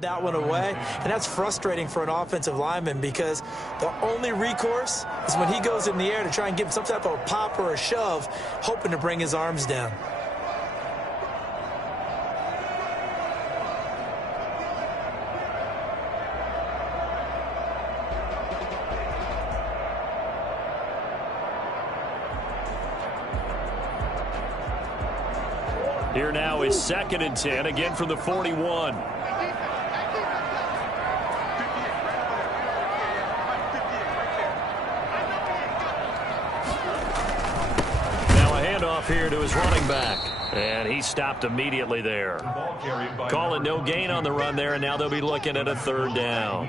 that one away, and that's frustrating for an offensive lineman because the only recourse is when he goes in the air to try and give some type of a pop or a shove, hoping to bring his arms down. Here now is 2nd and 10, again from the 41. Here to his running back, and he stopped immediately there. Calling no gain on the run there, and now they'll be looking at a 3rd down.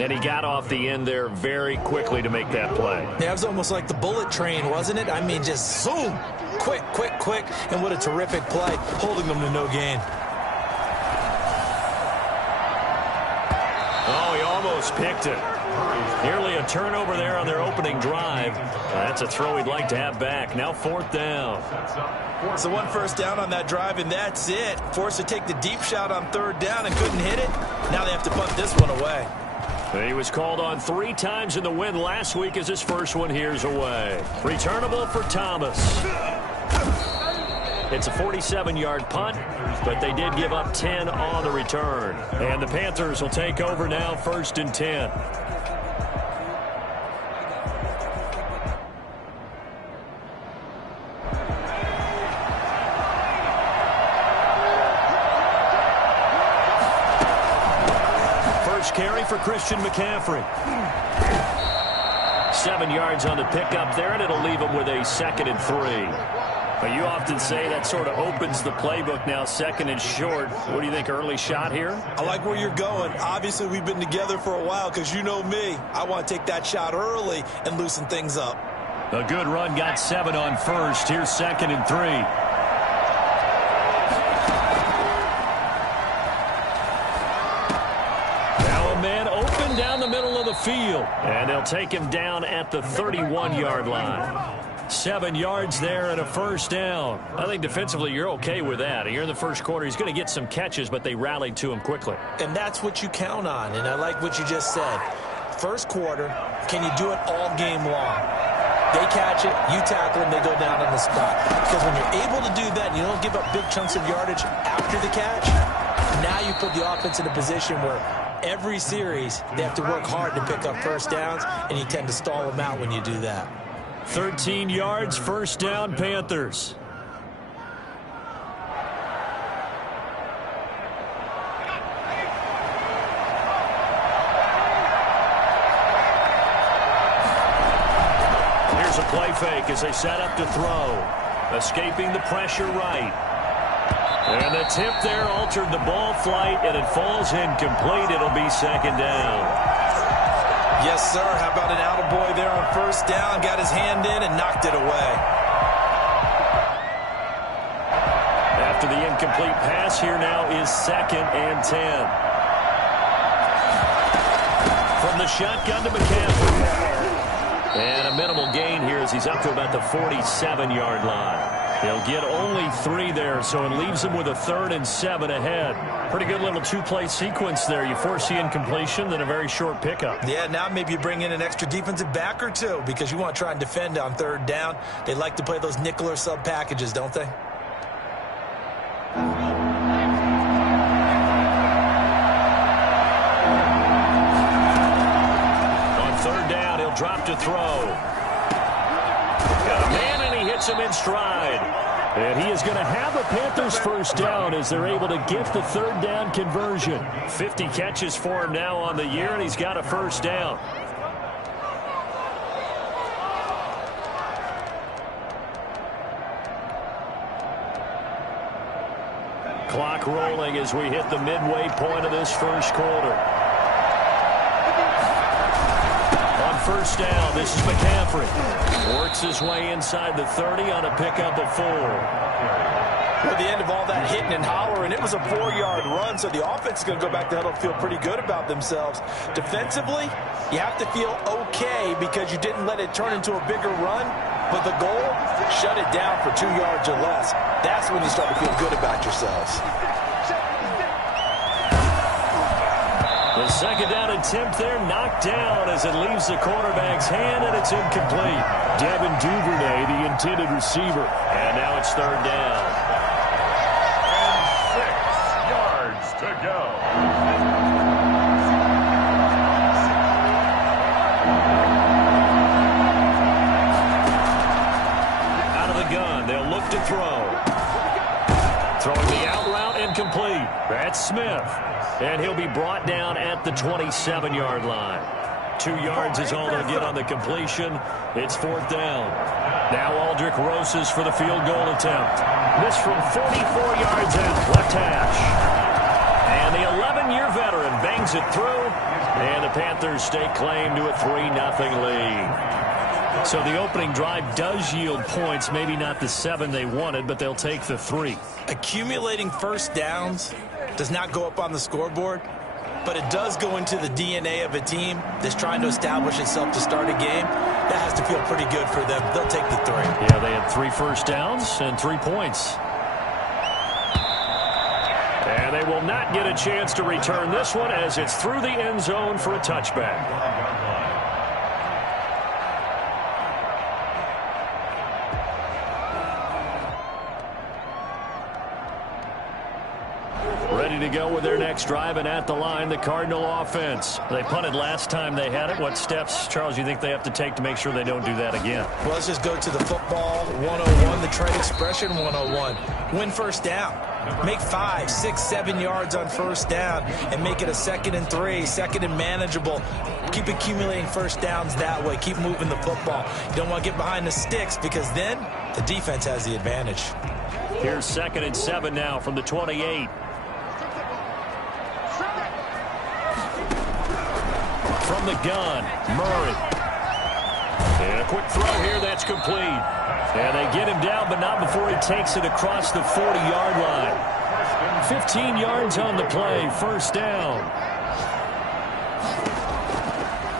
And he got off the end there very quickly to make that play. Yeah, it was almost like the bullet train, wasn't it? I mean, just zoom, quick, and what a terrific play, holding them to no gain. Oh, he almost picked it. Nearly a turnover there on their opening drive. That's a throw he'd like to have back. Now 4th down. So 1 first down on that drive, and that's it. Forced to take the deep shot on 3rd down and couldn't hit it. Now they have to punt this one away. He was called on 3 times in the win last week as his first one here's away. Returnable for Thomas. It's a 47-yard punt, but they did give up 10 on the return. And the Panthers will take over now, 1st and 10. Carry for Christian McCaffrey. 7 yards on the pickup there, and it'll leave him with a 2nd and 3. But you often say that sort of opens the playbook now, 2nd and short. What do you think, early shot here? I like where you're going. Obviously, we've been together for a while because you know me. I want to take that shot early and loosen things up. A good run, got 7 on 1st. Here's 2nd and 3. Down the middle of the field, and they'll take him down at the 31-yard line. 7 yards there and a 1st down. I think defensively you're okay with that. Here in the first quarter, he's going to get some catches, but they rallied to him quickly. And that's what you count on, and I like what you just said. First quarter, can you do it all game long? They catch it, you tackle them, they go down on the spot. Because when you're able to do that and you don't give up big chunks of yardage after the catch, now you put the offense in a position where every series, they have to work hard to pick up 1st downs, and you tend to stall them out when you do that. 13 yards, 1st down, Panthers. Here's a play fake as they set up to throw. Escaping the pressure right. And the tip there altered the ball flight, and it falls incomplete. It'll be 2nd down. Yes, sir. How about an attaboy there on 1st down? Got his hand in and knocked it away. After the incomplete pass, here now is 2nd and 10. From the shotgun to McCaffrey. And a minimal gain here as he's up to about the 47-yard line. He'll get only 3 there, so it leaves him with a 3rd and 7 ahead. Pretty good little 2-play sequence there. You force the incompletion, then a very short pickup. Yeah, now maybe you bring in an extra defensive back or 2 because you want to try and defend on 3rd down. They like to play those nickel or sub packages, don't they? On 3rd down, he'll drop to throw. Got a man, and he hits him in stride. And he is going to have a Panthers 1st down as they're able to get the 3rd down conversion. 50 catches for him now on the year, and he's got a 1st down. Clock rolling as we hit the midway point of this first quarter. On 1st down, this is McCaffrey. Works his way inside the 30 on a pickup of 4. At the end of all that hitting and hollering, it was a 4-yard run, so the offense is going to go back to huddle and feel pretty good about themselves. Defensively, you have to feel okay because you didn't let it turn into a bigger run, but the goal, shut it down for 2 yards or less. That's when you start to feel good about yourselves. The second down attempt there knocked down as it leaves the quarterback's hand, and it's incomplete. Devin Duvernay, the intended receiver. And now it's third down. And 6 yards to go. Out of the gun, they'll look to throw. Throwing the out route incomplete. That's Smith. And he'll be brought down at the 27-yard line. 2 yards is all they'll get on the completion. It's fourth down. Now Aldrick Rosas for the field goal attempt. This from 44 yards out, left hash. And the 11-year veteran bangs it through. And the Panthers stake claim to a 3-0 lead. So the opening drive does yield points, maybe not the 7 they wanted, but they'll take the 3. Accumulating first downs does not go up on the scoreboard, but it does go into the DNA of a team that's trying to establish itself to start a game. That has to feel pretty good for them. They'll take the 3. Yeah, they had 3 first downs and 3 points. And they will not get a chance to return this one as it's through the end zone for a touchback. Ready to go with their next drive, and at the line, the Cardinal offense. They punted last time they had it. What steps, Charles, you think they have to take to make sure they don't do that again? Well, let's just go to the football 101, the trade expression 101. Win first down. Make 5, 6, 7 yards on first down and make it a 2nd and 3, 2nd and manageable. Keep accumulating first downs that way. Keep moving the football. You don't want to get behind the sticks because then the defense has the advantage. Here's 2nd and 7 now from the 28. From the gun, Murray. And a quick throw here, that's complete. And they get him down, but not before he takes it across the 40-yard line. 15 yards on the play, first down.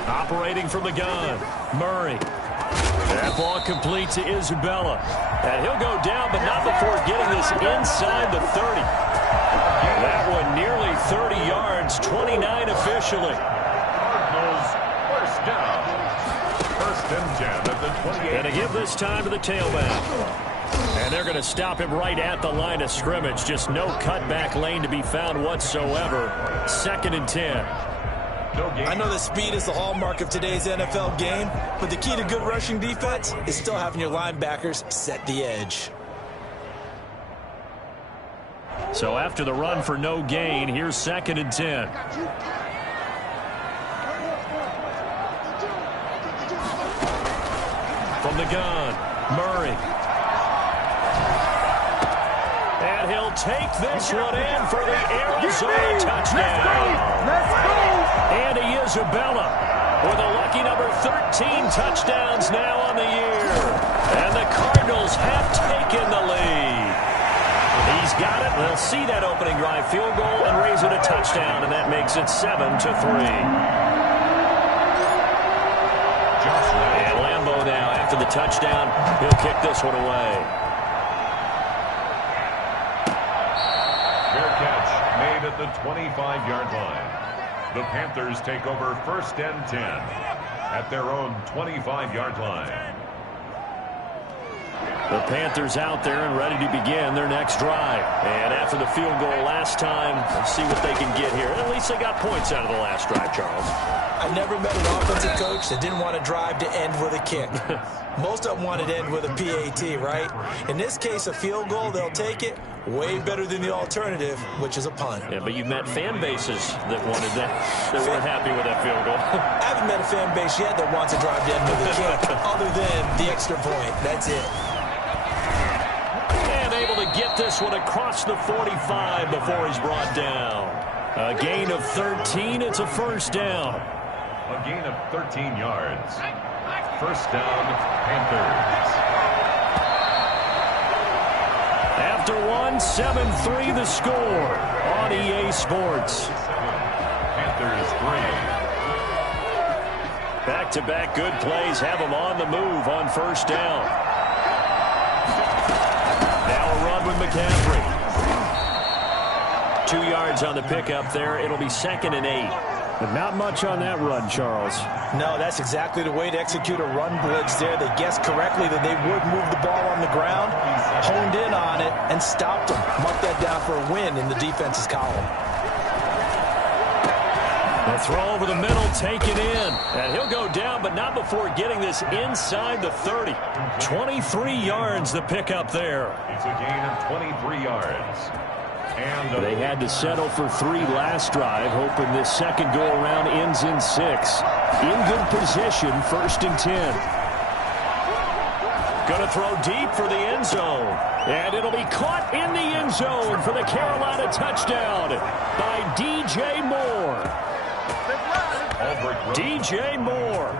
Operating from the gun, Murray. That ball complete to Isabella. And he'll go down, but not before getting this inside the 30. That one nearly 30 yards, 29 officially. First down. 1st and 10 at the 28. And to give this time to the tailback. And they're going to stop him right at the line of scrimmage. Just no cutback lane to be found whatsoever. 2nd and 10. I know that speed is the hallmark of today's NFL game, but the key to good rushing defense is still having your linebackers set the edge. So after the run for no gain, here's 2nd and 10. From the gun, Murray. And he'll take this one in for the Arizona touchdown. Let's go! Andy Isabella with a lucky number 13 touchdowns now on the year. And the Cardinals have taken the lead. He's got it. They'll see that opening drive field goal and raise it a touchdown, and that makes it 7-3. Now after the touchdown, he'll kick this one away. Fair catch made at the 25-yard line. The Panthers take over 1st and 10 at their own 25-yard line. The Panthers out there and ready to begin their next drive. And after the field goal last time, let's see what they can get here. At least they got points out of the last drive, Charles. I've never met an offensive coach that didn't want to drive to end with a kick. Most of them wanted to end with a PAT, right? In this case, a field goal, they'll take it. Way better than the alternative, which is a punt. Yeah, but you've met fan bases that wanted that, that weren't happy with that field goal. I haven't met a fan base yet that wants to drive to end with a kick, other than the extra point. That's it. And able to get this one across the 45 before he's brought down. A gain of 13, it's a first down. A gain of 13 yards. First down, Panthers. After one, 7-3 the score on EA Sports. Panthers 3. Back-to-back good plays have them on the move on first down. Now a run with McCaffrey. 2 yards on the pickup there. It'll be 2nd and 8. But not much on that run, Charles. No, that's exactly the way to execute a run blitz there. They guessed correctly that they would move the ball on the ground, honed in on it, and stopped them. Marked that down for a win in the defense's column. The throw over the middle, taken in. And he'll go down, but not before getting this inside the 30. 23 yards the pickup there. It's a gain of 23 yards. And they had to settle for 3 last drive, hoping this second go-around ends in 6. In good position, 1st and 10. Going to throw deep for the end zone. And it'll be caught in the end zone for the Carolina touchdown by DJ Moore. DJ Moore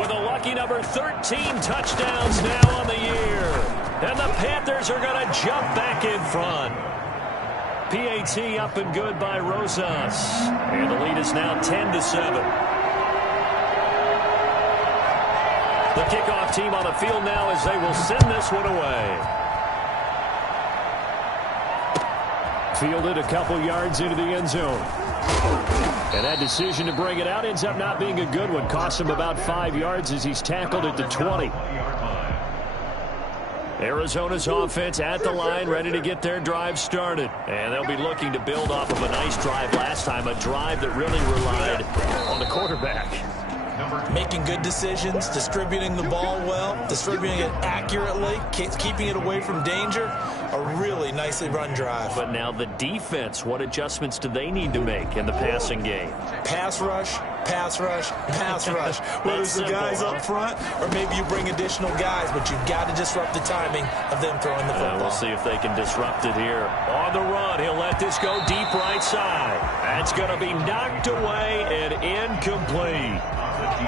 with a lucky number 13 touchdowns now on the year. And the Panthers are going to jump back in front. PAT up and good by Rosas. And the lead is now 10-7. The kickoff team on the field now as they will send this one away. Fielded a couple yards into the end zone. And that decision to bring it out ends up not being a good one. Costs him about 5 yards as he's tackled at the 20. Arizona's offense at the line, ready to get their drive started. And they'll be looking to build off of a nice drive last time, a drive that really relied on the quarterback. Making good decisions, distributing the ball well, distributing it accurately, keeping it away from danger. A really nicely run drive. But now the defense, what adjustments do they need to make in the passing game? Pass rush, pass rush, pass rush. Whether it's the guys up front or maybe you bring additional guys, but you've got to disrupt the timing of them throwing the football. We'll see if they can disrupt it here. On the run, he'll let this go deep right side. That's going to be knocked away and incomplete.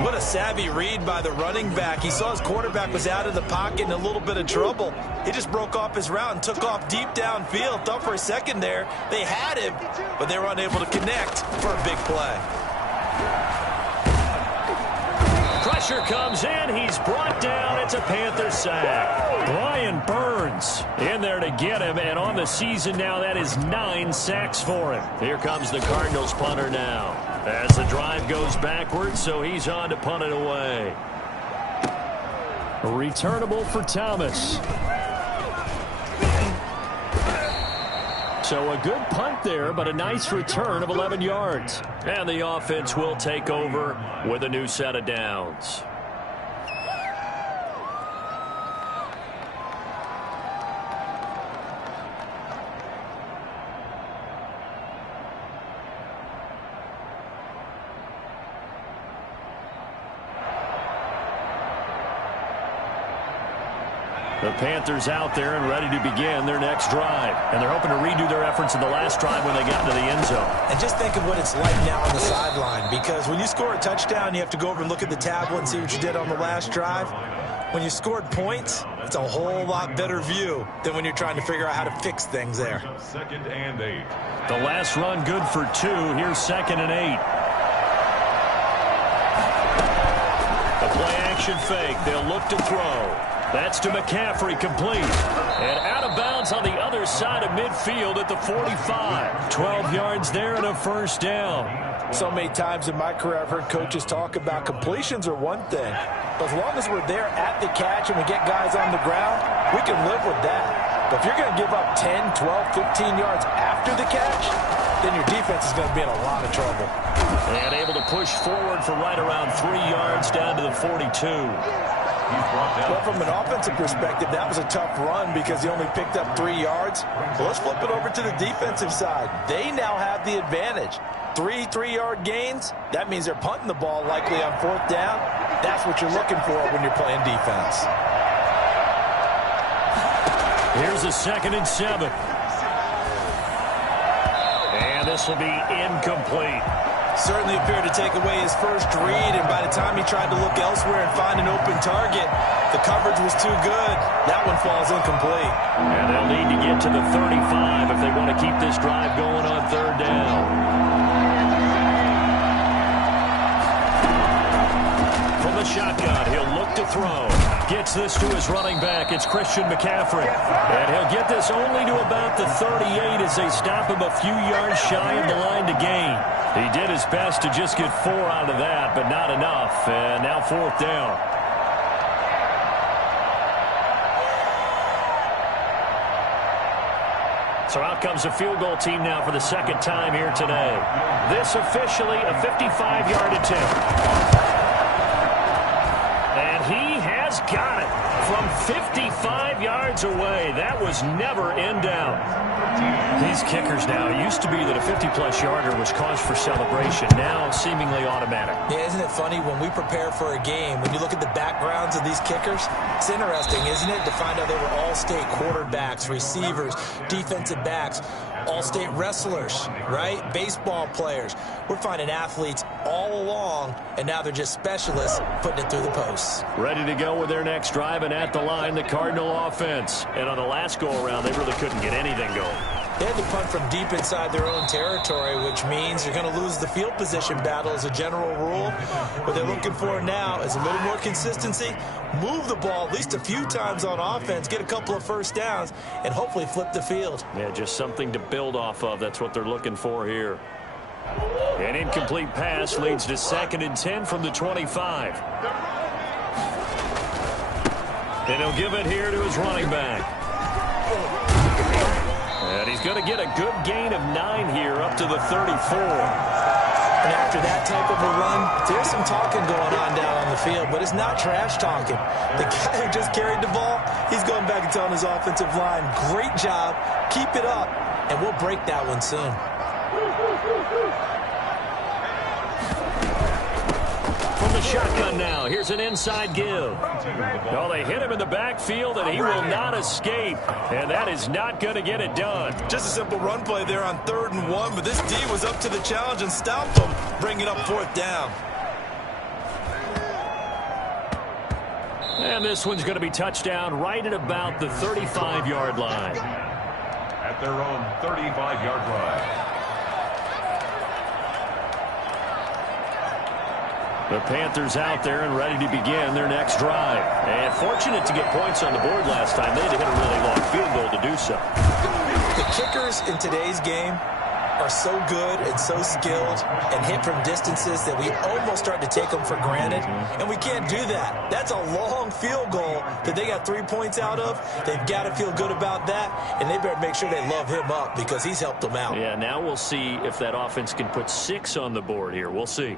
What a savvy read by the running back. He saw his quarterback was out of the pocket in a little bit of trouble. He just broke off his route and took off deep downfield. Thought for a second there they had him, but they were unable to connect for a big play. Pressure comes in. He's brought down. It's a Panther sack. Brian Burns in there to get him, and on the season now, that is 9 sacks for him. Here comes the Cardinals punter now. As the drive goes backwards, so he's on to punt it away. Returnable for Thomas. So a good punt there, but a nice return of 11 yards. And the offense will take over with a new set of downs. The Panthers out there and ready to begin their next drive. And they're hoping to redo their efforts in the last drive when they got into the end zone. And just think of what it's like now on the sideline, because when you score a touchdown, you have to go over and look at the tablet and see what you did on the last drive. When you scored points, it's a whole lot better view than when you're trying to figure out how to fix things there. 2nd and 8. The last run good for 2. Here's 2nd and 8. The play action fake. They'll look to throw. That's to McCaffrey, complete. And out of bounds on the other side of midfield at the 45. 12 yards there and a first down. So many times in my career I've heard coaches talk about completions are one thing, but as long as we're there at the catch and we get guys on the ground, we can live with that. But if you're going to give up 10, 12, 15 yards after the catch, then your defense is going to be in a lot of trouble. And able to push forward for right around 3 yards down to the 42. Well, from an offensive perspective, that was a tough run because he only picked up 3 yards. Well, let's flip it over to the defensive side. They now have the advantage. 3 3-yard gains, that means they're punting the ball likely on 4th down. That's what you're looking for when you're playing defense. Here's a 2nd and 7. And this will be incomplete. Certainly appeared to take away his first read, and by the time he tried to look elsewhere and find an open target, the coverage was too good. That one falls incomplete. And they'll need to get to the 35 if they want to keep this drive going on 3rd down. From the the shotgun. He'll look to throw. Gets this to his running back. It's Christian McCaffrey. And he'll get this only to about the 38 as they stop him a few yards shy of the line to gain. He did his best to just get 4 out of that, but not enough. And now 4th down. So out comes a field goal team now for the second time here today. This officially a 55-yard attempt. And he has got it from 55 yards away. That was never in doubt. These kickers now, it used to be that a 50-plus yarder was cause for celebration. Now seemingly automatic. Yeah, isn't it funny when we prepare for a game, when you look at the backgrounds of these kickers, it's interesting, isn't it, to find out they were all-state quarterbacks, receivers, defensive backs, all-state wrestlers, right? Baseball players. We're finding athletes all along, and now they're just specialists putting it through the posts. Ready to go with their next drive, and at the line, the Cardinal offense. And on the last go-around, they really couldn't get anything going. They had to punt from deep inside their own territory, which means you're going to lose the field position battle as a general rule. What they're looking for now is a little more consistency, move the ball at least a few times on offense, get a couple of first downs, and hopefully flip the field. Yeah, just something to build off of. That's what they're looking for here. An incomplete pass leads to 2nd and 10 from the 25. And he'll give it here to his running back. And he's going to get a good gain of 9 here up to the 34. And after that type of a run, there's some talking going on down on the field, but it's not trash talking. The guy who just carried the ball, he's going back and telling his offensive line, great job, keep it up, and we'll break that one soon. From the shotgun now, here's an inside give. Well, they hit him in the backfield, and he will not escape. And that is not going to get it done. Just a simple run play there on 3rd and 1, but this D was up to the challenge and stopped him, bringing up 4th down. And this one's going to be touchdown right at about the 35-yard line. At their own 35-yard line. The Panthers out there and ready to begin their next drive. And fortunate to get points on the board last time. They had to hit a really long field goal to do so. The kickers in today's game are so good and so skilled and hit from distances that we almost start to take them for granted. And we can't do that. That's a long field goal that they got 3 points out of. They've got to feel good about that, and they better make sure they love him up because he's helped them out. Yeah, now we'll see if that offense can put 6 on the board here. We'll see.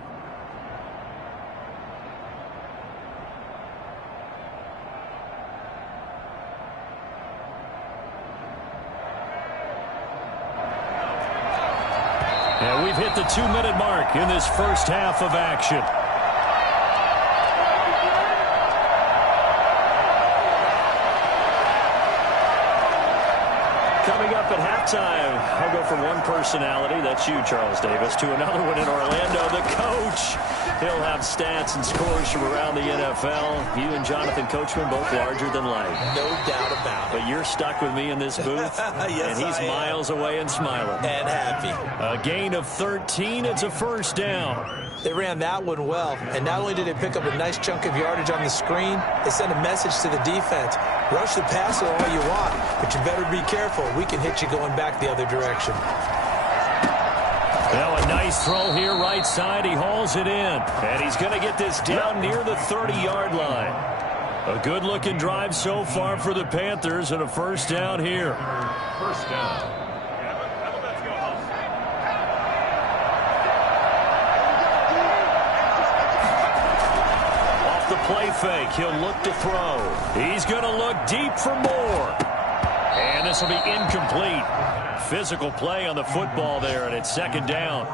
And we've hit the 2-minute mark in this first half of action. Coming up at halftime, I'll go from one personality, that's you, Charles Davis, to another one in Orlando, the coach. He'll have stats and scores from around the NFL. You and Jonathan Coachman, both larger than life. No doubt about it. But you're stuck with me in this booth, yes, and he's miles away and smiling. And happy. A gain of 13, it's a first down. They ran that one well, and not only did they pick up a nice chunk of yardage on the screen, they sent a message to the defense. Rush the passer all you want, but you better be careful. We can hit you going back the other direction. Now a nice throw here right side. He hauls it in, and he's going to get this down near the 30-yard line. A good-looking drive so far for the Panthers, and a first down here. First down. Play fake. He'll look to throw. He's going to look deep for more. And this will be incomplete. Physical play on the football there, and it's 2nd down.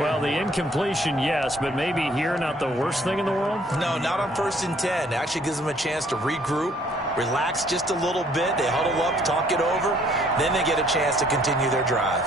Well, the incompletion, yes, but maybe here not the worst thing in the world? No, not on 1st and 10. It actually gives them a chance to regroup, relax just a little bit. They huddle up, talk it over. Then they get a chance to continue their drive.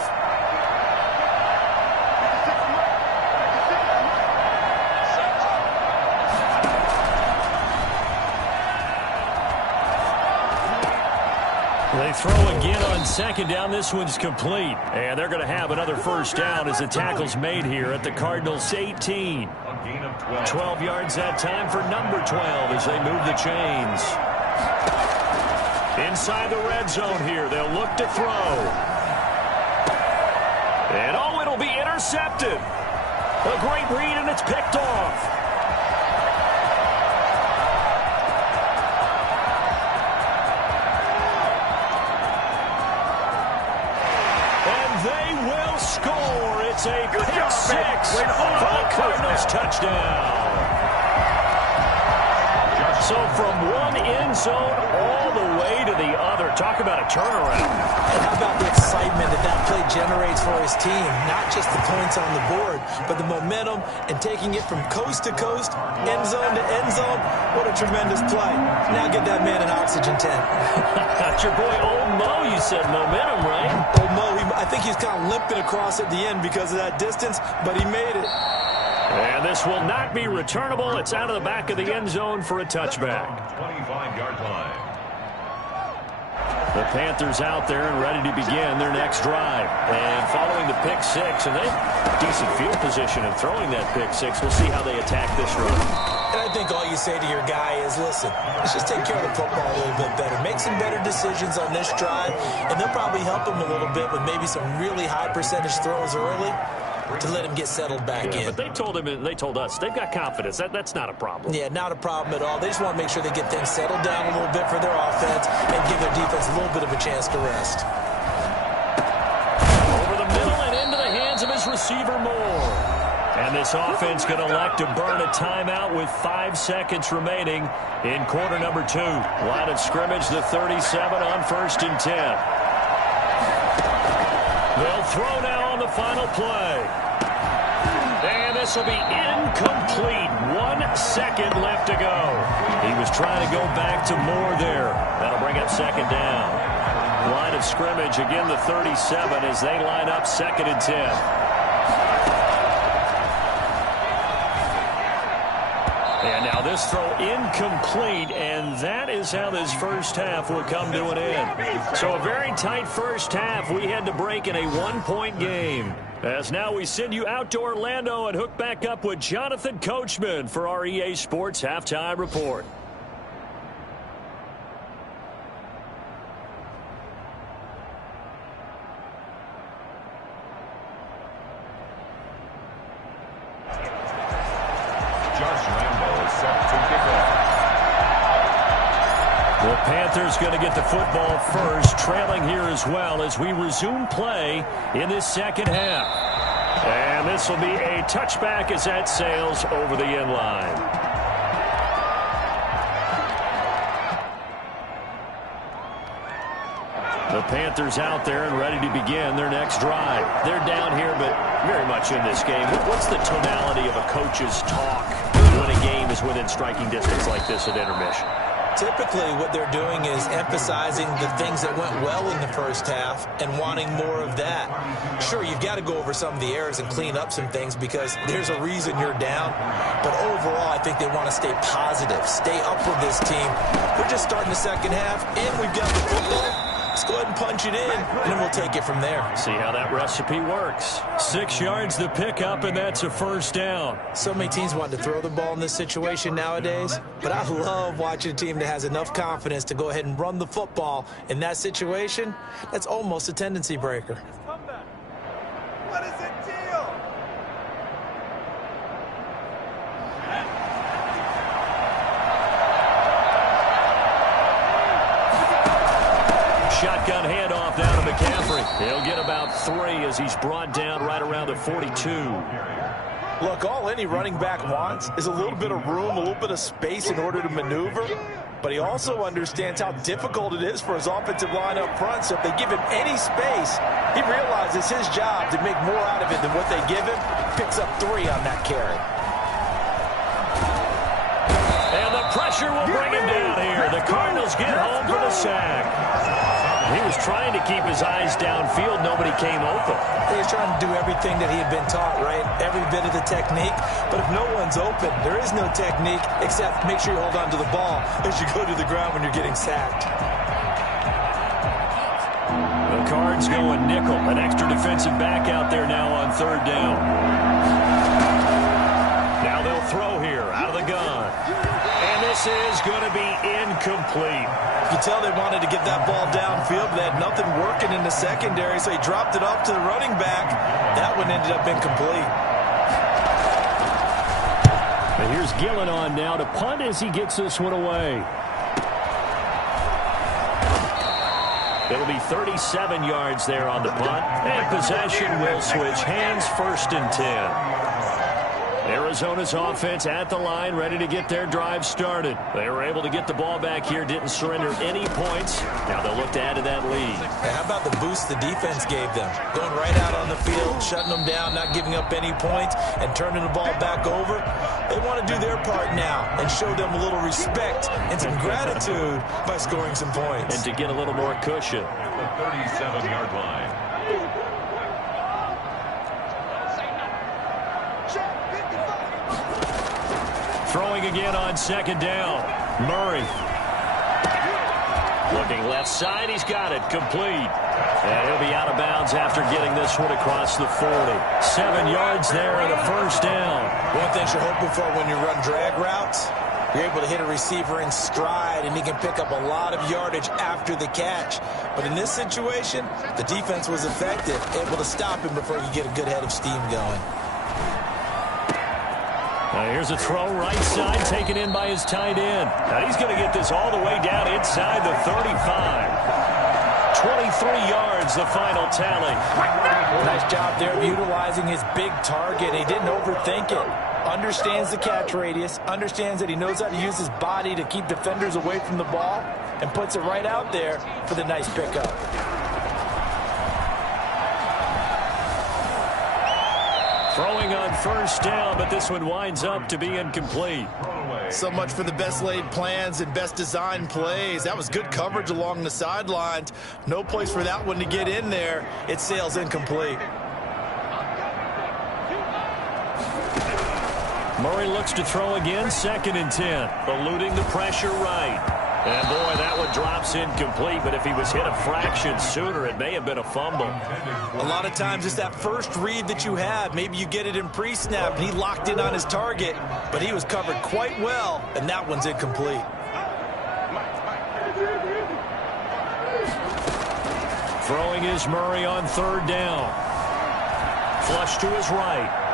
They throw again on 2nd down. This one's complete. And they're going to have another first down as the tackle's made here at the Cardinals' 18. A gain of 12. 12 yards that time for number 12 as they move the chains. Inside the red zone here, they'll look to throw. And oh, it'll be intercepted. A great read, and it's picked off. Score. It's a pick six for the Cardinals touchdown. So from one end zone all the way to the other. Talk about a turnaround. And how about the excitement that play generates for his team? Not just the points on the board, but the momentum and taking it from coast to coast, end zone to end zone. What a tremendous play. Now get that man an oxygen tent. That's your boy Old Mo. You said momentum, right? Old Mo, I think he's kind of limping across at the end because of that distance, but he made it. And this will not be returnable. It's out of the back of the end zone for a touchback. 25-yard line. The Panthers out there and ready to begin their next drive. And following the pick six, and they decent field position of throwing that pick six. We'll see how they attack this run. And I think all you say to your guy is, listen, let's just take care of the football a little bit better. Make some better decisions on this drive, and they'll probably help him a little bit with maybe some really high percentage throws early to let him get settled back in. But they told us, they've got confidence. That's not a problem. Yeah, not a problem at all. They just want to make sure they get things settled down a little bit for their offense and give their defense a little bit of a chance to rest. Over the middle and into the hands of his receiver, Moore. And this offense going to elect to burn a timeout with 5 seconds remaining in quarter number 2. Line of scrimmage, the 37 on 1st and 10. They'll throw now on the final play. And this will be incomplete. 1 second left to go. He was trying to go back to Moore there. That'll bring up 2nd down. Line of scrimmage, again the 37 as they line up 2nd and 10. And now this throw incomplete, and that is how this first half will come to an end. So a very tight first half. We had to break in a 1-point game. As now we send you out to Orlando and hook back up with Jonathan Coachman for our EA Sports Halftime Report. The Panthers going to get the football first, trailing here as well as we resume play in this second half. And this will be a touchback as that sails over the end line. The Panthers out there and ready to begin their next drive. They're down here, but very much in this game. What's the tonality of a coach's talk when a game is within striking distance like this at intermission? Typically, what they're doing is emphasizing the things that went well in the first half and wanting more of that. Sure, you've got to go over some of the errors and clean up some things because there's a reason you're down. But overall, I think they want to stay positive, stay up with this team. We're just starting the second half, and we've got the football. Let's go ahead and punch it in, and then we'll take it from there. See how that recipe works. 6 yards the pickup, and that's a first down. So many teams want to throw the ball in this situation nowadays, but I love watching a team that has enough confidence to go ahead and run the football in that situation. That's almost a tendency breaker. What is the deal? Shotgun handoff down to McCaffrey. He'll get about 3 as he's brought down right around the 42. Look, all any running back wants is a little bit of room, a little bit of space in order to maneuver. But he also understands how difficult it is for his offensive line up front. So if they give him any space, he realizes his job to make more out of it than what they give him. Picks up 3 on that carry. And the pressure will bring him down here. The Cardinals get home for the sack. He was trying to keep his eyes downfield. Nobody came open. He was trying to do everything that he had been taught, right? Every bit of the technique. But if no one's open, there is no technique except make sure you hold on to the ball as you go to the ground when you're getting sacked. The Cards going nickel. An extra defensive back out there now on 3rd down. Now they'll throw here out of the gun. And this is going to be incomplete. You can tell they wanted to get that ball downfield, but they had nothing working in the secondary, so he dropped it off to the running back. That one ended up incomplete. And here's Gillen on now to punt as he gets this one away. It'll be 37 yards there on the punt. And possession will switch hands, 1st and 10. Arizona's offense at the line, ready to get their drive started. They were able to get the ball back here, didn't surrender any points. Now they'll look to add to that lead. Hey, how about the boost the defense gave them? Going right out on the field, shutting them down, not giving up any points, and turning the ball back over. They want to do their part now and show them a little respect and some gratitude by scoring some points. And to get a little more cushion. The 37-yard line. Throwing again on 2nd down. Murray. Looking left side. He's got it. Complete. And he'll be out of bounds after getting this one across the 40. 7 yards there and a 1st down. One thing you're hoping for when you run drag routes, you're able to hit a receiver in stride, and he can pick up a lot of yardage after the catch. But in this situation, the defense was effective, able to stop him before he could get a good head of steam going. Now here's a throw right side, taken in by his tight end. Now he's going to get this all the way down inside the 35. 23 yards, the final tally. Nice job there of utilizing his big target. He didn't overthink it. Understands the catch radius, understands that he knows how to use his body to keep defenders away from the ball, and puts it right out there for the nice pickup. Throwing on 1st down, but this one winds up to be incomplete. So much for the best laid plans and best designed plays. That was good coverage along the sidelines. No place for that one to get in there. It sails incomplete. Murray looks to throw again, 2nd and 10. Eluding the pressure right. And boy, that one drops incomplete, but if he was hit a fraction sooner, it may have been a fumble. A lot of times it's that first read that you have. Maybe you get it in pre-snap, and he locked in on his target, but he was covered quite well, and that one's incomplete. Throwing is Murray on 3rd down. Flush to his right.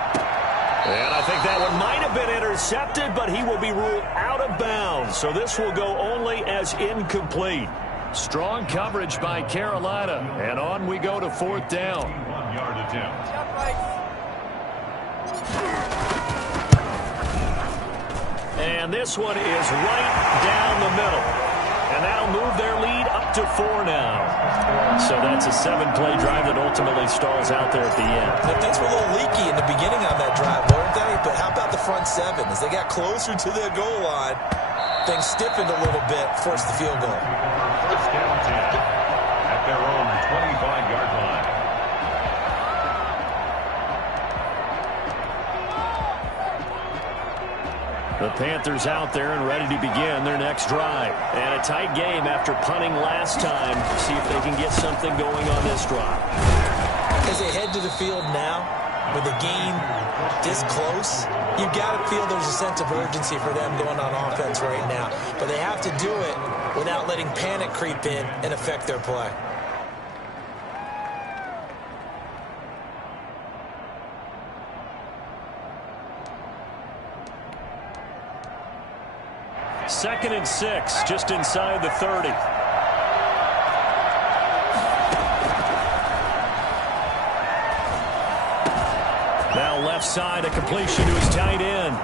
And I think that one might have been intercepted, but he will be ruled out of bounds. So this will go only as incomplete. Strong coverage by Carolina. And on we go to 4th down. 1-yard attempt. And this one is right down the middle. And that'll move their lead up to 4 now. So that's a 7-play drive that ultimately stalls out there at the end. Now, things were a little leaky in the beginning on that drive, weren't they? But how about the front 7? As they got closer to their goal line, things stiffened a little bit, forced the field goal. 1st down 10 at their own 25-yard line. The Panthers out there and ready to begin their next drive. And a tight game after punting last time. See if they can get something going on this drive. As they head to the field now, with the game this close, you've got to feel there's a sense of urgency for them going on offense right now. But they have to do it without letting panic creep in and affect their play. Second and 6, just inside the 30. Now left side, a completion to his tight end.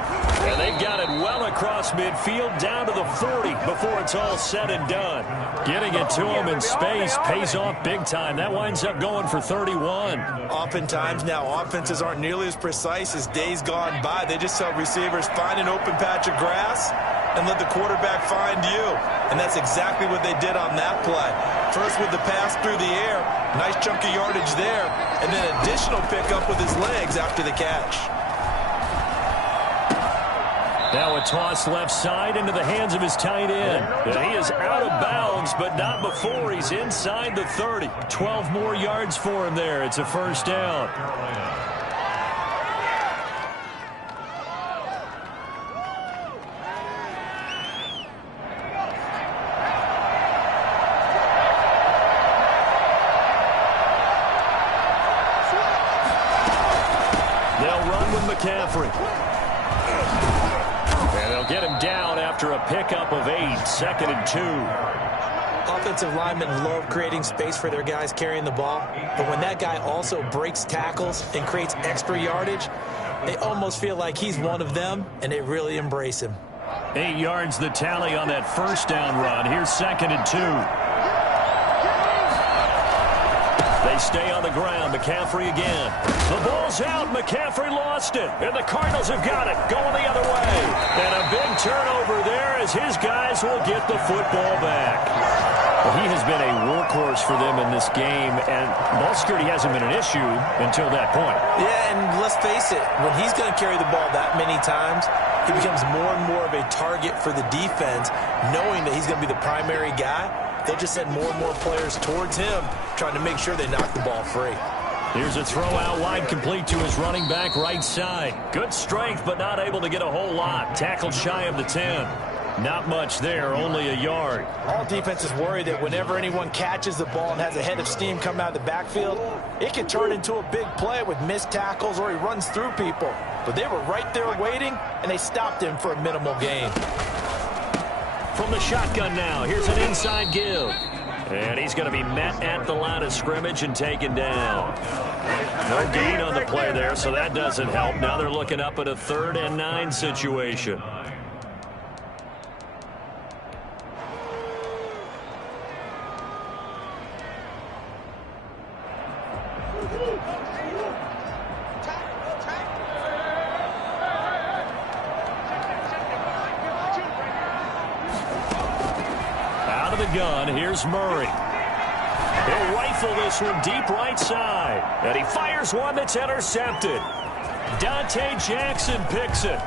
And they've got it well across midfield, down to the 40 before it's all said and done. Getting it to him in space pays off big time. That winds up going for 31. Oftentimes now, offenses aren't nearly as precise as days gone by. They just tell receivers, find an open patch of grass and let the quarterback find you. And that's exactly what they did on that play. First with the pass through the air, nice chunk of yardage there, and then additional pickup with his legs after the catch. Now a toss left side into the hands of his tight end. And he is out of bounds, but not before he's inside the 30. 12 more yards for him there. It's a 1st down. McCaffrey. And they'll get him down after a pickup of 8, 2nd and 2. Offensive linemen love creating space for their guys carrying the ball, but when that guy also breaks tackles and creates extra yardage, they almost feel like he's one of them, and they really embrace him. 8 yards the tally on that first down run. Here's 2nd and 2. They stay on the ground. McCaffrey again. The ball's out. McCaffrey lost it. And the Cardinals have got it. Going the other way. And a big turnover there as his guys will get the football back. Well, he has been a workhorse for them in this game, and ball security hasn't been an issue until that point. Yeah, and let's face it, when he's going to carry the ball that many times, he becomes more and more of a target for the defense, knowing that he's going to be the primary guy. They'll just send more and more players towards him, trying to make sure they knock the ball free. Here's a throw out wide, complete to his running back right side. Good strength, but not able to get a whole lot. Tackled shy of the 10. Not much there, only a yard. All defenses worry that whenever anyone catches the ball and has a head of steam coming out of the backfield, it can turn into a big play with missed tackles or he runs through people. But they were right there waiting, and they stopped him for a minimal gain. From the shotgun now, here's an inside give. And he's going to be met at the line of scrimmage and taken down. No gain on the play there, so that doesn't help. Now they're looking up at a 3rd and 9 situation. Out of the gun, here's Murray. He'll rifle this one deep right side. And he fires one that's intercepted. Dante Jackson picks it.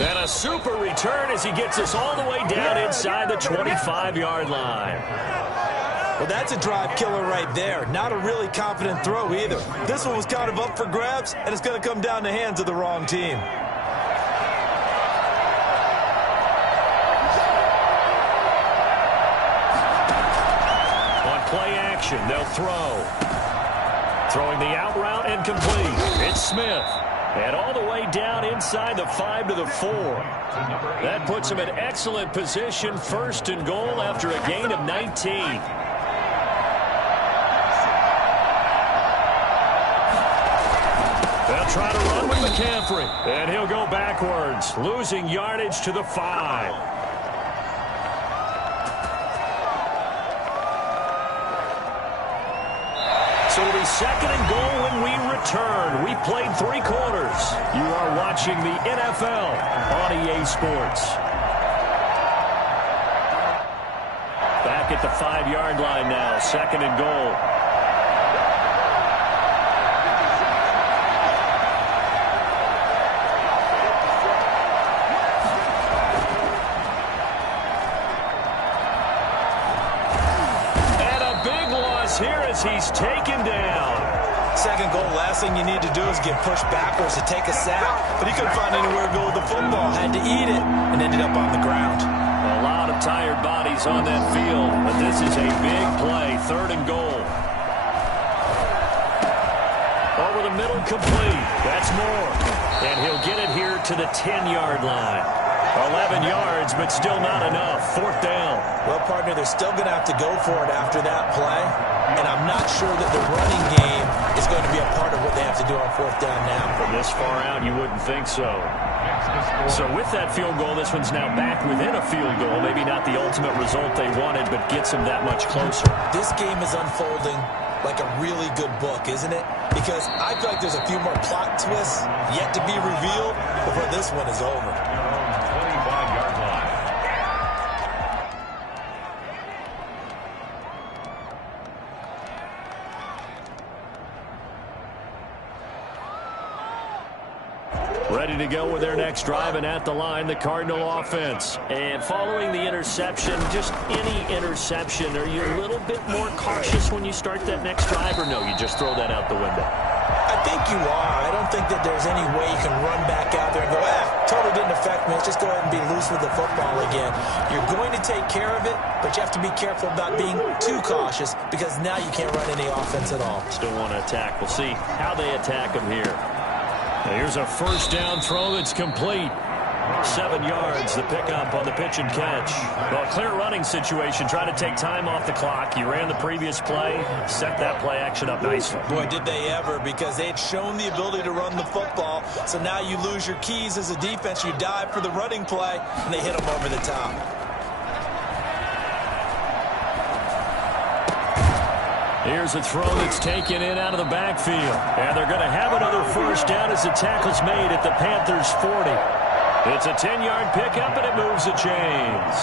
And a super return as he gets us all the way down inside the 25-yard line. Well, that's a drive killer right there. Not a really confident throw either. This one was kind of up for grabs, and it's going to come down the hands of the wrong team. On play action, they'll throw. Throwing the out route and complete. It's Smith. And all the way down inside the 5 to the 4. That puts him in excellent position, 1st and goal after a gain of 19. They'll try to run with McCaffrey. And he'll go backwards, losing yardage to the 5. So it'll be 2nd and goal when we return. We played 3 quarters. You are watching the NFL on EA Sports. Back at the 5-yard line now, 2nd and goal. Here as he's taken down. 2nd goal, last thing you need to do is get pushed backwards to take a sack. But he couldn't find anywhere to go with the football. Had to eat it and ended up on the ground. A lot of tired bodies on that field, but this is a big play. 3rd and goal. Over the middle, complete. That's more. And he'll get it here to the 10-yard line. 11 yards, but still not enough. 4th down. Well, partner, they're still going to have to go for it after that play. And I'm not sure that the running game is going to be a part of what they have to do on 4th down now. From this far out, you wouldn't think so. So with that field goal, this one's now back within a field goal. Maybe not the ultimate result they wanted, but gets them that much closer. This game is unfolding like a really good book, isn't it? Because I feel like there's a few more plot twists yet to be revealed before this one is over. Ready to go with their next drive, and at the line, the Cardinal offense. And following the interception, just any interception, are you a little bit more cautious when you start that next drive, or no, you just throw that out the window? I think you are. I don't think that there's any way you can run back out there and go, totally didn't affect me. Let's just go ahead and be loose with the football again. You're going to take care of it, but you have to be careful about being too cautious because now you can't run any offense at all. Still want to attack. We'll see how they attack him here. Now here's a first down throw that's complete. 7 yards, the pickup on the pitch and catch. Well, clear running situation. Try to take time off the clock. You ran the previous play, set that play action up nicely. Boy, did they ever, because they had shown the ability to run the football. So now you lose your keys as a defense. You dive for the running play, and they hit them over the top. Here's a throw that's taken in out of the backfield. And they're going to have another first down as the tackle's made at the Panthers' 40. It's a 10-yard pickup, and it moves the chains.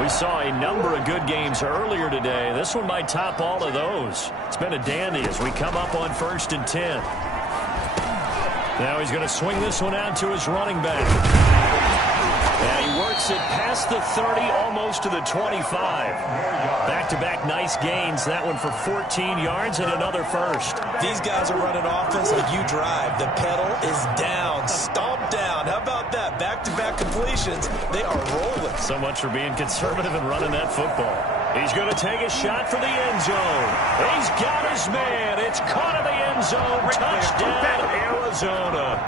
We saw a number of good games earlier today. This one might top all of those. It's been a dandy as we come up on 1st and 10. Now he's going to swing this one out to his running back. And he works it past the 30, almost to the 25. Back-to-back nice gains. That one for 14 yards and another first. These guys are running offense like you drive. The pedal is down, stomped down. How about that? Back-to-back completions. They are rolling. So much for being conservative and running that football. He's going to take a shot for the end zone. He's got his man. It's caught in the end zone. Touchdown, Arizona.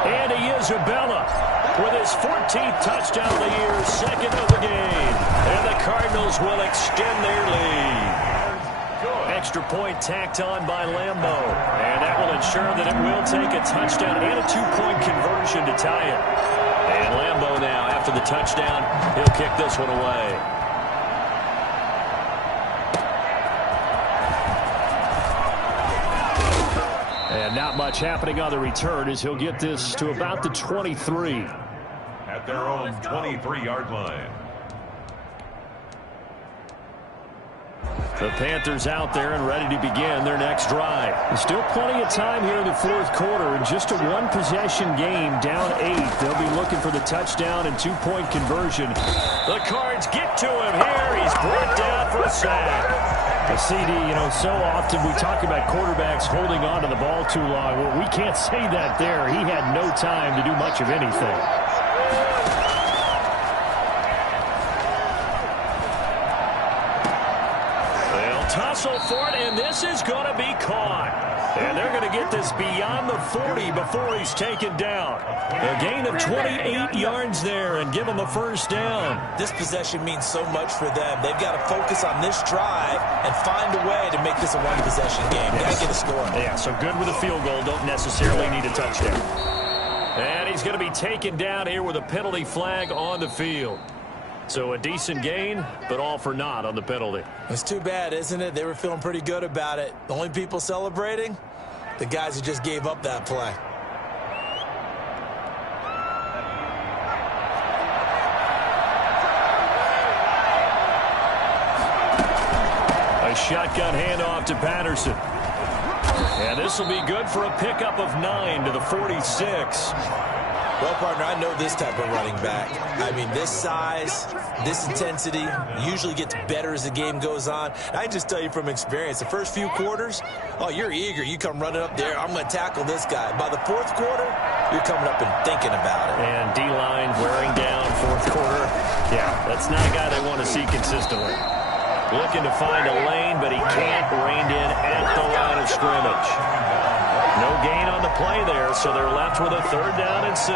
Andy Isabella with his 14th touchdown of the year, second of the game. And the Cardinals will extend their lead. Extra point tacked on by Lambo. And that will ensure that it will take a touchdown and a 2-point conversion to tie it. And Lambo now, after the touchdown, he'll kick this one away. And not much happening on the return as he'll get this to about the 23. At their own 23-yard line. The Panthers out there and ready to begin their next drive. There's still plenty of time here in the fourth quarter. And just a one-possession game, down 8. They'll be looking for the touchdown and 2-point conversion. The Cards get to him here. He's brought down for a sack. A CD, so often we talk about quarterbacks holding on to the ball too long. Well, we can't say that there. He had no time to do much of anything. They'll tussle for it, and this is going to be caught. And they're going to get this beyond the 40 before he's taken down. A gain of 28 yards there and give him a first down. This possession means so much for them. They've got to focus on this drive and find a way to make this a one-possession game. Got to get a score. Yeah, so good with a field goal. Don't necessarily need a touchdown. And he's going to be taken down here with a penalty flag on the field. So a decent gain, but all for naught on the penalty. It's too bad, isn't it? They were feeling pretty good about it. The only people celebrating, the guys who just gave up that play. A shotgun handoff to Patterson. And this will be good for a pickup of 9 to the 46. Well, partner, I know this type of running back. I mean, this size, this intensity usually gets better as the game goes on. I just tell you from experience, the first few quarters, you're eager. You come running up there, I'm going to tackle this guy. By the fourth quarter, you're coming up and thinking about it. And D-line wearing down fourth quarter. Yeah, that's not a guy they want to see consistently. Looking to find a lane, but he can't. Reined in at the line of scrimmage. No gain on the play there, so they're left with a 3rd down and 6.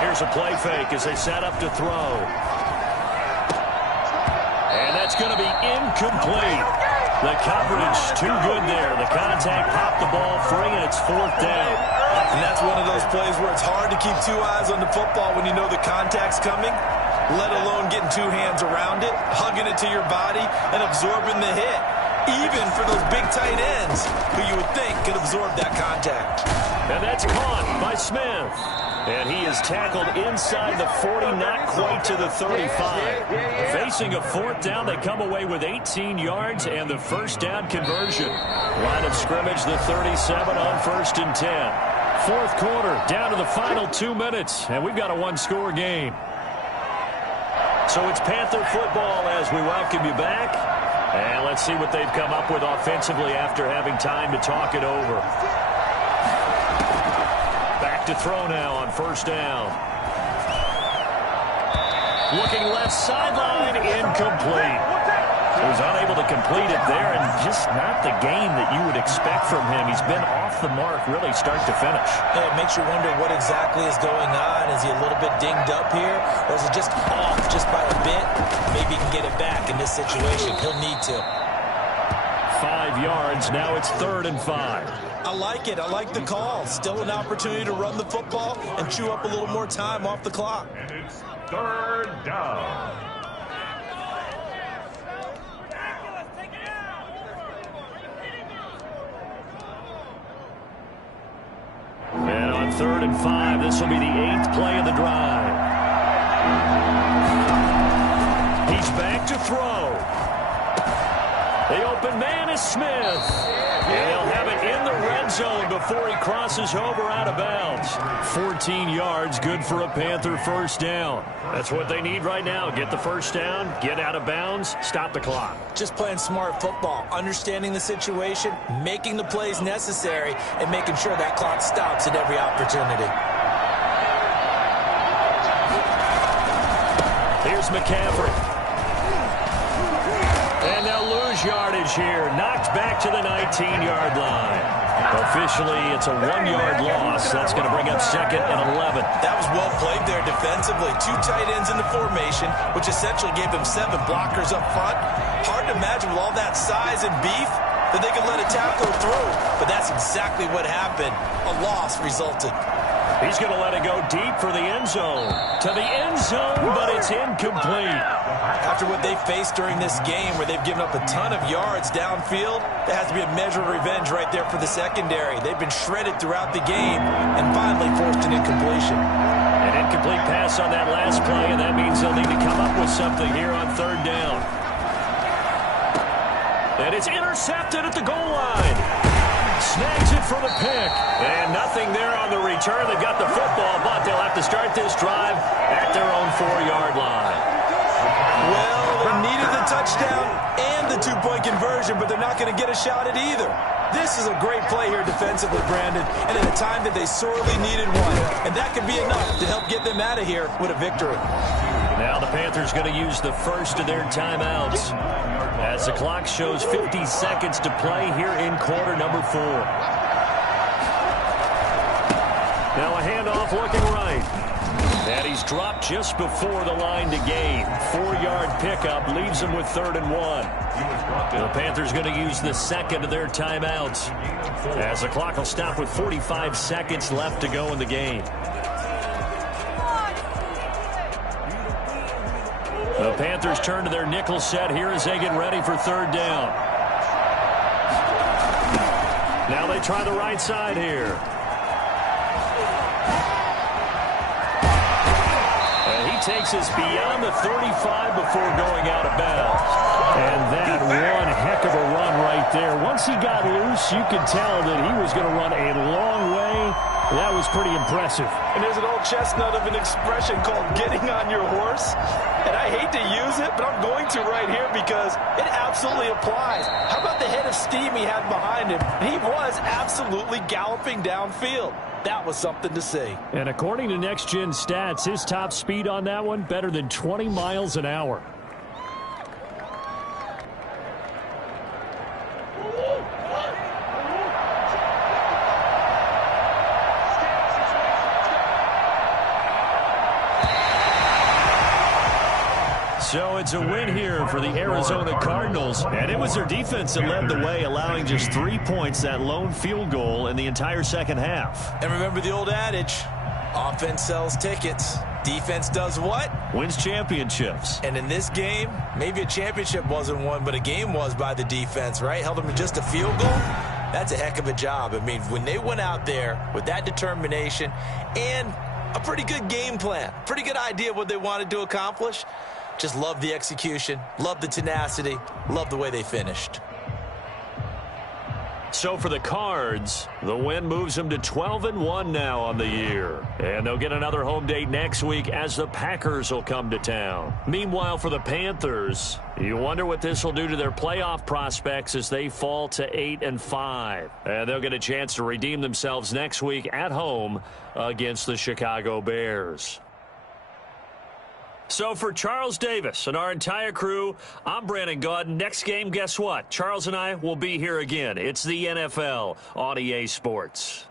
Here's a play fake as they set up to throw. And that's going to be incomplete. The coverage too good there. The contact popped the ball free, and it's 4th down. And that's one of those plays where it's hard to keep 2 eyes on the football when you know the contact's coming, let alone getting 2 hands around it, hugging it to your body, and absorbing the hit. Even for those big tight ends who you would think could absorb that contact. And that's caught by Smith. And he is tackled inside the 40, not quite to the 35. Facing a 4th down, they come away with 18 yards and the first down conversion. Line of scrimmage, the 37 on 1st and 10. 4th quarter, down to the final 2 minutes, and we've got a one-score game. So it's Panther football as we welcome you back. And let's see what they've come up with offensively after having time to talk it over. Back to throw now on 1st down. Looking left sideline, incomplete. He was unable to complete it there, and just not the game that you would expect from him. He's been off the mark really start to finish. Yeah, it makes you wonder what exactly is going on. Is he a little bit dinged up here, or is it just off just by a bit? Maybe he can get it back in this situation. He'll need to. 5 yards. Now it's 3rd and 5. I like it. I like the call. Still an opportunity to run the football and chew up a little more time off the clock. And it's 3rd down. And on 3rd and 5, this will be the 8th play of the drive. He's back to throw. The open man is Smith. And they'll have it in the red zone before he crosses over out of bounds. 14 yards, good for a Panther first down. That's what they need right now. Get the first down, get out of bounds, stop the clock. Just playing smart football, understanding the situation, making the plays necessary, and making sure that clock stops at every opportunity. Here's McCaffrey. And they'll lose yardage here. Knocked back to the 19-yard line. Officially, it's a 1-yard loss. That's going to bring up 2nd and 11. That was well played there defensively. 2 tight ends in the formation, which essentially gave them 7 blockers up front. Hard to imagine with all that size and beef that they could let a tackler through. But that's exactly what happened. A loss resulted. He's going to let it go deep for the end zone. To the end zone, but it's incomplete. After what they faced during this game where they've given up a ton of yards downfield, there has to be a measure of revenge right there for the secondary. They've been shredded throughout the game and finally forced an incompletion. An incomplete pass on that last play, and that means they'll need to come up with something here on 3rd down. And it's intercepted at the goal line. Snags it for the pick. And nothing there on the return. They've got the football, but they'll have to start this drive at their own 4-yard line. Well, they needed the touchdown and the 2-point conversion, but they're not going to get a shot at either. This is a great play here defensively, Brandon, and at a time that they sorely needed one. And that could be enough to help get them out of here with a victory. Now the Panthers going to use the first of their timeouts as the clock shows 50 seconds to play here in quarter number 4. Now a handoff looking right. And he's dropped just before the line to gain. 4-yard pickup leaves him with 3rd and 1. The Panthers going to use the second of their timeouts as the clock will stop with 45 seconds left to go in the game. The Panthers turn to their nickel set here as they get ready for 3rd down. Now they try the right side here. And he takes us beyond the 35 before going out of bounds. And that one heck of a run right there. Once he got loose, you could tell that he was going to run a long way. That was pretty impressive. And there's an old chestnut of an expression called getting on your horse. And I hate to use it, but I'm going to right here because it absolutely applies. How about the head of steam he had behind him? He was absolutely galloping downfield. That was something to see. And according to Next Gen Stats, his top speed on that one, better than 20 miles an hour. So it's a win here for the Arizona Cardinals, and it was their defense that led the way, allowing just 3 points, that lone field goal in the entire second half. And remember the old adage, offense sells tickets. Defense does what? Wins championships. And in this game, maybe a championship wasn't won, but a game was by the defense, right? Held them to just a field goal. That's a heck of a job. I mean, when they went out there with that determination and a pretty good game plan, pretty good idea of what they wanted to accomplish. Just love the execution, love the tenacity, love the way they finished. So for the Cards, the win moves them to 12-1 now on the year. And they'll get another home date next week as the Packers will come to town. Meanwhile, for the Panthers, you wonder what this will do to their playoff prospects as they fall to 8-5. And they'll get a chance to redeem themselves next week at home against the Chicago Bears. So for Charles Davis and our entire crew, I'm Brandon Gaudin. Next game, guess what? Charles and I will be here again. It's the NFL on EA Sports.